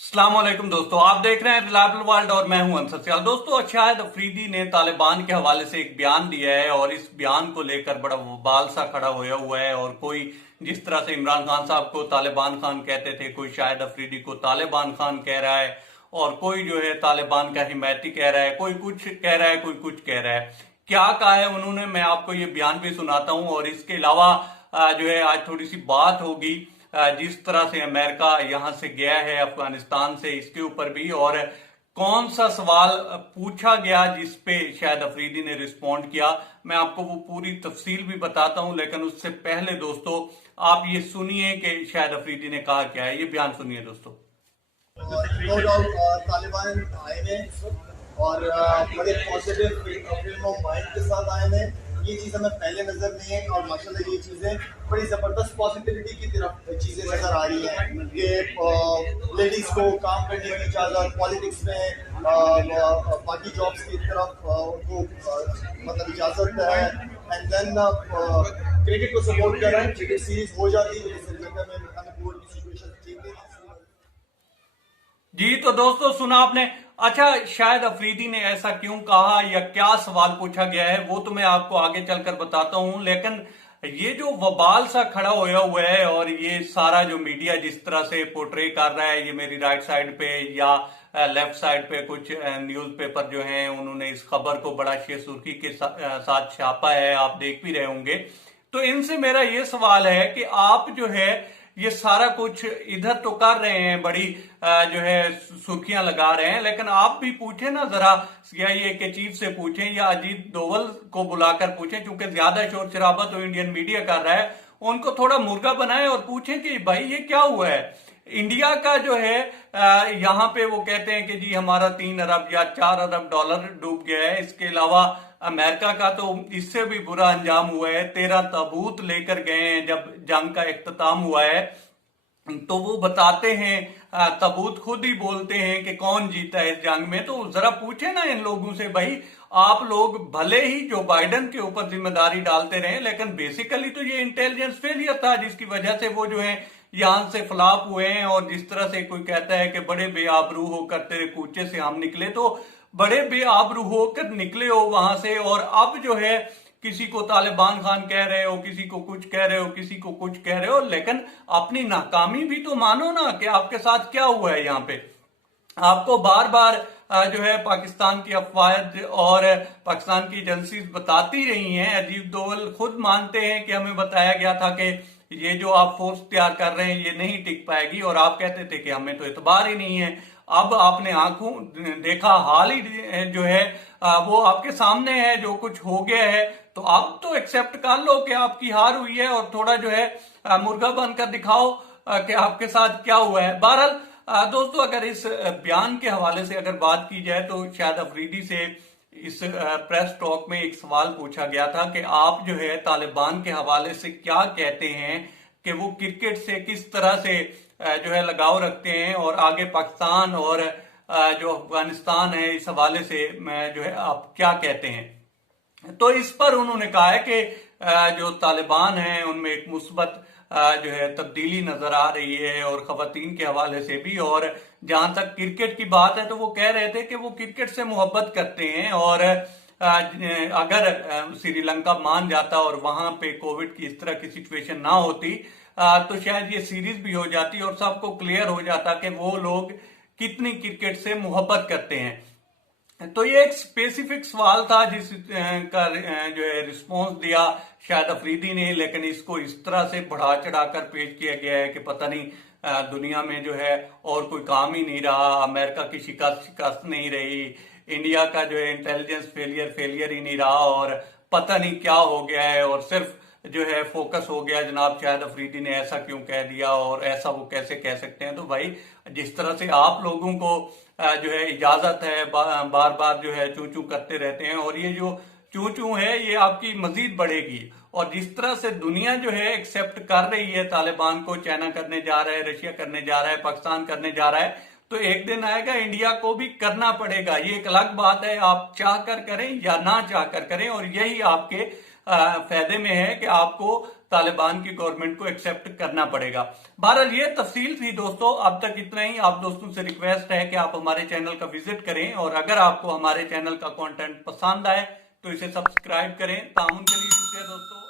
अस्सलाम वालेकुम दोस्तों, आप देख रहे हैं रिलायबल वर्ल्ड और मैं हूं अंसर सियाल। दोस्तों, शाहिद अफरीदी ने तालिबान के हवाले से एक बयान दिया है और इस बयान को लेकर बड़ा बवाल सा खड़ा होया हुआ है। और कोई जिस तरह से इमरान खान साहब को तालिबान खान कहते थे, कोई शाहिद अफरीदी को तालिबान खान कह रहा है और कोई जो है तालिबान का हिमायती कह रहा है, कोई कुछ कह रहा है, कोई कुछ कह रहा है। क्या कहा है उन्होंने, मैं आपको ये बयान भी सुनाता हूं। और इसके अलावा जो है आज थोड़ी सी बात होगी जिस तरह से अमेरिका यहां से गया है अफगानिस्तान से, इसके ऊपर भी। और कौन सा सवाल पूछा गया जिस पे शाहिद अफरीदी ने रिस्पॉन्ड किया, मैं आपको वो पूरी तफसील भी बताता हूं। लेकिन उससे पहले दोस्तों आप ये सुनिए कि शाहिद अफरीदी ने कहा क्या है। ये बयान सुनिए दोस्तों। तालिबान आए हैं और बड़े पॉजिटिव फ्रेम ऑफ माइंड के साथ आए हैं। ये चीज़ हमें पहले नजर नहीं है और माशाल्लाह ये चीज़ें बड़ी ज़बरदस्त पॉजिटिविटी की तरफ चीज़ें नजर आ रही हैं। ये लेडीज़ को काम करने की इजाज़त, पॉलिटिक्स में बाकी जॉब्स की तरफ उनको मतलब इजाज़त है। एंड देन क्रिकेट को सपोर्ट कर रहे हैं। क्रिकेट सीरीज हो जाती है श्रीलंका में, हमें बोर्ड की सिचुएशन ठीक है। जी तो दोस्तों सुना आपने। अच्छा, शाहिद अफरीदी ने ऐसा क्यों कहा या क्या सवाल पूछा गया है वो तो मैं आपको आगे चलकर बताता हूं। लेकिन ये जो वबाल सा खड़ा होया हुआ है और ये सारा जो मीडिया जिस तरह से पोर्ट्रे कर रहा है, ये मेरी राइट साइड पे या लेफ्ट साइड पे कुछ न्यूज़पेपर जो हैं उन्होंने इस खबर को बड़ा सुर्खी के साथ छापा है, आप देख भी रहे होंगे। तो इनसे मेरा ये सवाल है कि आप जो है ये सारा कुछ इधर तो कर रहे हैं, बड़ी जो है सुर्खियां लगा रहे हैं, लेकिन आप भी पूछे ना जरा सीआईए के चीफ से पूछें या अजीत डोवल को बुलाकर पूछें, क्योंकि ज्यादा शोर शराबा तो इंडियन मीडिया कर रहा है। उनको थोड़ा मुर्गा बनाएं और पूछें कि भाई ये क्या हुआ है। इंडिया का जो है यहाँ पे वो कहते हैं कि जी हमारा 3 अरब या 4 अरब डॉलर डूब गया है। इसके अलावा अमेरिका का तो इससे भी बुरा अंजाम हुआ है। 13 ताबूत लेकर गए हैं जब जंग का इख्तिताम हुआ है, तो वो बताते हैं, ताबूत खुद ही बोलते हैं कि कौन जीता है इस जंग में। तो जरा पूछे ना इन लोगों से, भाई आप लोग भले ही जो बाइडेन के ऊपर जिम्मेदारी डालते रहे, लेकिन बेसिकली तो ये इंटेलिजेंस फेलियर था जिसकी वजह से वो जो है यहां से फ्लॉप हुए हैं। और जिस तरह से कोई कहता है कि बड़े बेआबरू होकर तेरे कूचे से हम निकले, तो बड़े बेआबरू होकर निकले हो वहां से। और अब जो है किसी को तालिबान खान कह रहे हो, किसी को कुछ कह रहे हो, किसी को कुछ कह रहे हो, लेकिन अपनी नाकामी भी तो मानो ना कि आपके साथ क्या हुआ है। यहाँ पे आपको बार बार जो है पाकिस्तान की अफवाह और पाकिस्तान की एजेंसी बताती रही हैं। अजीत डोवल खुद मानते हैं कि हमें बताया गया था कि ये जो आप फोर्स तैयार कर रहे हैं ये नहीं टिक पाएगी, और आप कहते थे कि हमें तो इतबार ही नहीं है। अब आपने आंखों देखा, हाल ही जो है वो आपके सामने है, जो कुछ हो गया है। तो आप तो एक्सेप्ट कर लो कि आपकी हार हुई है और थोड़ा जो है मुर्गा बनकर दिखाओ कि आपके साथ क्या हुआ है। बहरहाल दोस्तों, अगर इस बयान के हवाले से अगर बात की जाए तो शाहिद अफरीदी से इस प्रेस टॉक में एक सवाल पूछा गया था कि आप जो है तालिबान के हवाले से क्या कहते हैं, कि वो क्रिकेट से किस तरह से जो है लगाव रखते हैं, और आगे पाकिस्तान और जो अफगानिस्तान है इस हवाले से जो है आप क्या कहते हैं। तो इस पर उन्होंने कहा है कि जो तालिबान है उनमें एक मुस्बत जो है तब्दीली नजर आ रही है, और खवातीन के हवाले से भी। और जहां तक क्रिकेट की बात है तो वो कह रहे थे कि वो क्रिकेट से मोहब्बत करते हैं, और अगर श्रीलंका मान जाता और वहां पे कोविड की इस तरह की सिचुएशन ना होती तो शायद ये सीरीज भी हो जाती और सबको क्लियर हो जाता कि वो लोग कितनी क्रिकेट से मोहब्बत करते हैं। तो ये एक स्पेसिफिक सवाल था जिस का जो है रिस्पॉन्स दिया शाहिद अफरीदी ने, लेकिन इसको इस तरह से बढ़ा चढ़ाकर पेश किया गया है कि पता नहीं दुनिया में जो है और कोई काम ही नहीं रहा, अमेरिका की शिकस्त नहीं रही, इंडिया का जो है इंटेलिजेंस फेलियर ही नहीं रहा, और पता नहीं क्या हो गया है, और सिर्फ जो है फोकस हो गया जनाब शाहिद अफरीदी ने ऐसा क्यों कह दिया और ऐसा वो कैसे कह सकते हैं। तो भाई जिस तरह से आप लोगों को जो है इजाजत है बार बार जो है चू चू करते रहते हैं, और ये जो चू चू है ये आपकी मजीद बढ़ेगी। और जिस तरह से दुनिया जो है एक्सेप्ट कर रही है तालिबान को, चाइना करने जा रहा है, रशिया करने जा रहा है, पाकिस्तान करने जा रहा है, तो एक दिन आएगा इंडिया को भी करना पड़ेगा। ये एक अलग बात है, आप चाह कर करें या ना चाह कर करें, और यही आपके फायदे में है कि आपको तालिबान की गवर्नमेंट को एक्सेप्ट करना पड़ेगा। बहरहाल ये तफसील थी दोस्तों, अब तक इतना ही। आप दोस्तों से रिक्वेस्ट है कि आप हमारे चैनल का विजिट करें और अगर आपको हमारे चैनल का कंटेंट पसंद आए तो इसे सब्सक्राइब करें। ताउन के लिए शुक्रिया दोस्तों।